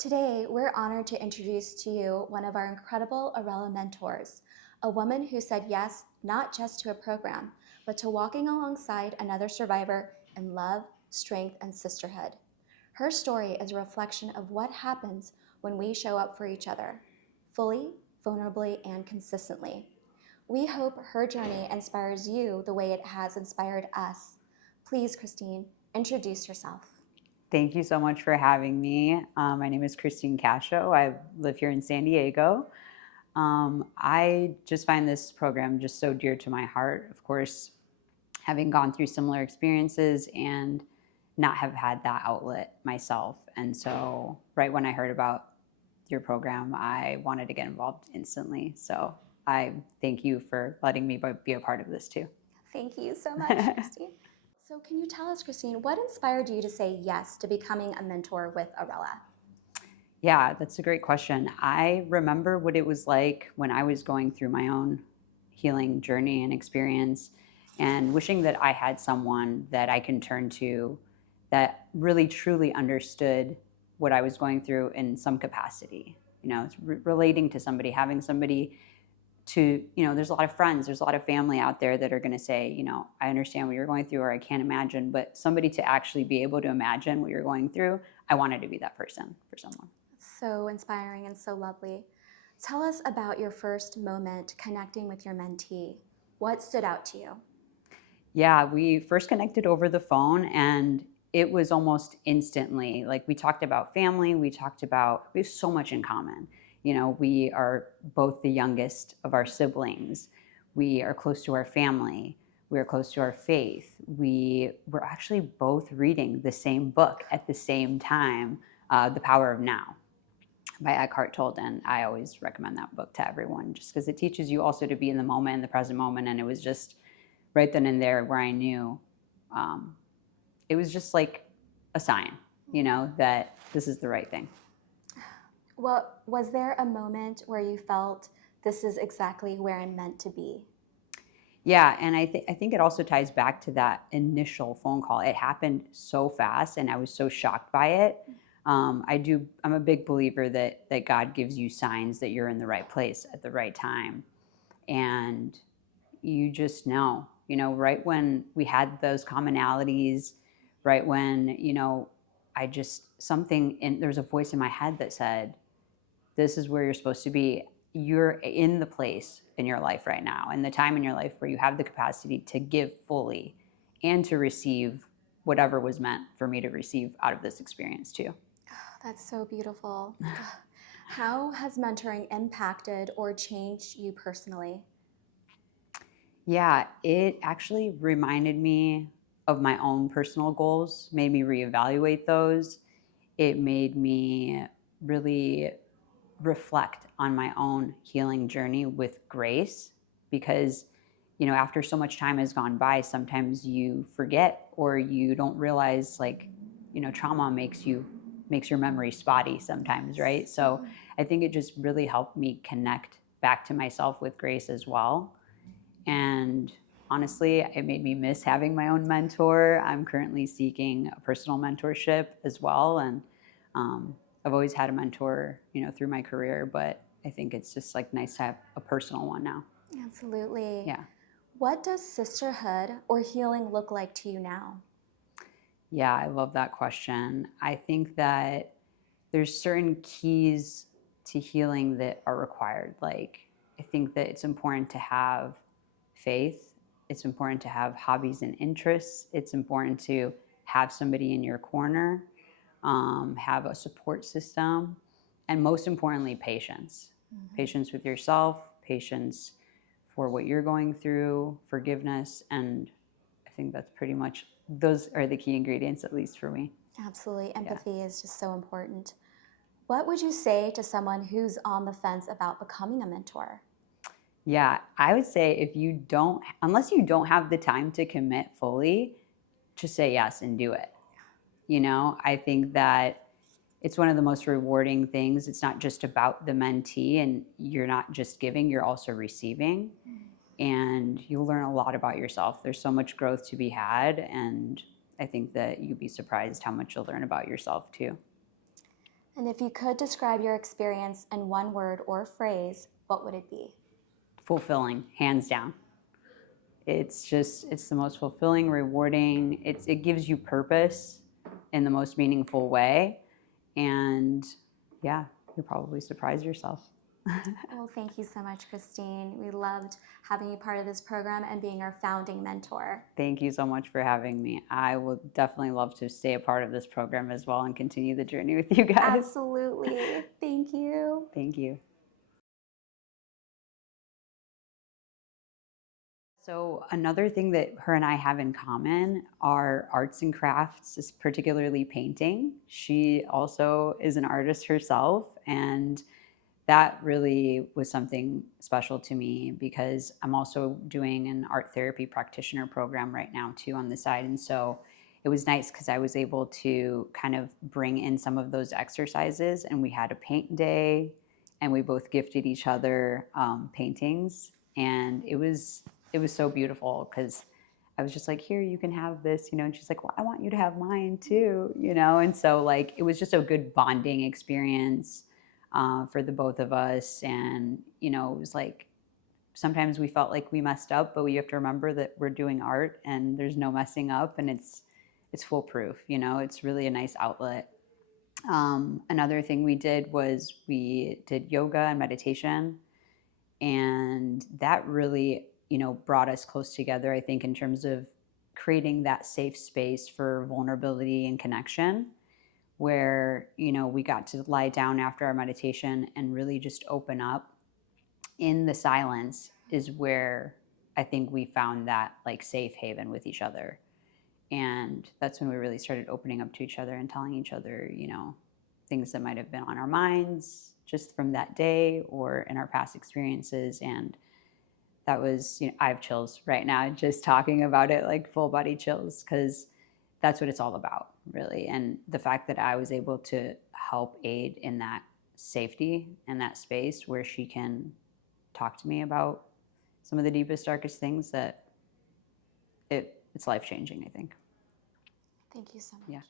Today, we're honored to introduce to you one of our incredible Arella mentors, a woman who said yes not just to a program, but to walking alongside another survivor in love, strength, and sisterhood. Her story is a reflection of what happens when we show up for each other, fully, vulnerably, and consistently. We hope her journey inspires you the way it has inspired us. Please, Christine, introduce yourself. Thank you so much for having me. My name is Christine Khasho. I live here in San Diego. I just find this program just so dear to my heart. Of course, having gone through similar experiences and not have had that outlet myself. And so right when I heard about your program, I wanted to get involved instantly. So I thank you for letting me be a part of this too. Thank you so much, Christine. So, can you tell us, Christine, what inspired you to say yes to becoming a mentor with Arella? Yeah, that's a great question. I remember what it was like when I was going through my own healing journey and experience, and wishing that I had someone that I can turn to that really truly understood what I was going through in some capacity. It's relating to somebody, having somebody to, there's a lot of friends, there's a lot of family out there that are going to say, I understand what you're going through, or I can't imagine, but somebody to actually be able to imagine what you're going through, I wanted to be that person for someone. So inspiring and so lovely. Tell us about your first moment connecting with your mentee. What stood out to you? Yeah, we first connected over the phone, and it was almost instantly. Like, we talked about family, we have so much in common. We are both the youngest of our siblings. We are close to our family. We are close to our faith. We were actually both reading the same book at the same time, The Power of Now by Eckhart Tolle. And I always recommend that book to everyone just because it teaches you also to be in the moment, in the present moment. And it was just right then and there where I knew it was just like a sign, that this is the right thing. Well, was there a moment where you felt this is exactly where I'm meant to be? Yeah, and I think it also ties back to that initial phone call. It happened so fast, and I was so shocked by it. I'm a big believer that God gives you signs that you're in the right place at the right time, and you just know, right when we had those commonalities, right when, there's a voice in my head that said, this is where you're supposed to be. You're in the place in your life right now, and the time in your life where you have the capacity to give fully and to receive whatever was meant for me to receive out of this experience too. Oh, that's so beautiful. How has mentoring impacted or changed you personally? Yeah, it actually reminded me of my own personal goals, made me reevaluate those. It made me really reflect on my own healing journey with grace because, after so much time has gone by, sometimes you forget or you don't realize, like, trauma makes your memory spotty sometimes, right? So I think it just really helped me connect back to myself with grace as well. And honestly, it made me miss having my own mentor. I'm currently seeking a personal mentorship as well. And I've always had a mentor, through my career, but I think it's just like nice to have a personal one now. Absolutely. Yeah. What does sisterhood or healing look like to you now? Yeah, I love that question. I think that there's certain keys to healing that are required. Like, I think that it's important to have faith. It's important to have hobbies and interests. It's important to have somebody in your corner, have a support system, and most importantly, patience. Mm-hmm. Patience with yourself, patience for what you're going through, forgiveness, and I think that's pretty much, those are the key ingredients, at least for me. Absolutely. Empathy is just so important. What would you say to someone who's on the fence about becoming a mentor? Yeah, I would say unless you don't have the time to commit fully, just say yes and do it. I think that it's one of the most rewarding things. It's not just about the mentee, and you're not just giving, you're also receiving. And you'll learn a lot about yourself. There's so much growth to be had. And I think that you'd be surprised how much you'll learn about yourself too. And if you could describe your experience in one word or phrase, what would it be? Fulfilling, hands down. It's the most fulfilling, rewarding. It gives you purpose in the most meaningful way. And yeah, you'll probably surprise yourself. Well, thank you so much, Christine. We loved having you part of this program and being our founding mentor. Thank you so much for having me. I will definitely love to stay a part of this program as well and continue the journey with you guys. Absolutely. Thank you. Thank you. So another thing that her and I have in common are arts and crafts, is particularly painting. She also is an artist herself, and that really was something special to me because I'm also doing an art therapy practitioner program right now too on the side. And so it was nice because I was able to kind of bring in some of those exercises, and we had a paint day and we both gifted each other paintings, and it was so beautiful because I was just like, here, you can have this, and she's like, well, I want you to have mine too, and so like it was just a good bonding experience for the both of us. And it was like sometimes we felt like we messed up, but we have to remember that we're doing art and there's no messing up, and it's foolproof. It's really a nice outlet. Another thing we did was we did yoga and meditation, and that really brought us close together, I think, in terms of creating that safe space for vulnerability and connection, where we got to lie down after our meditation and really just open up. In the silence is where I think we found that like safe haven with each other. And that's when we really started opening up to each other and telling each other things that might have been on our minds just from that day or in our past experiences. And that was, I have chills right now just talking about it, like full body chills, because that's what it's all about, really. And the fact that I was able to help aid in that safety and that space where she can talk to me about some of the deepest, darkest things, that it's life-changing, I think. Thank you so much. Yeah.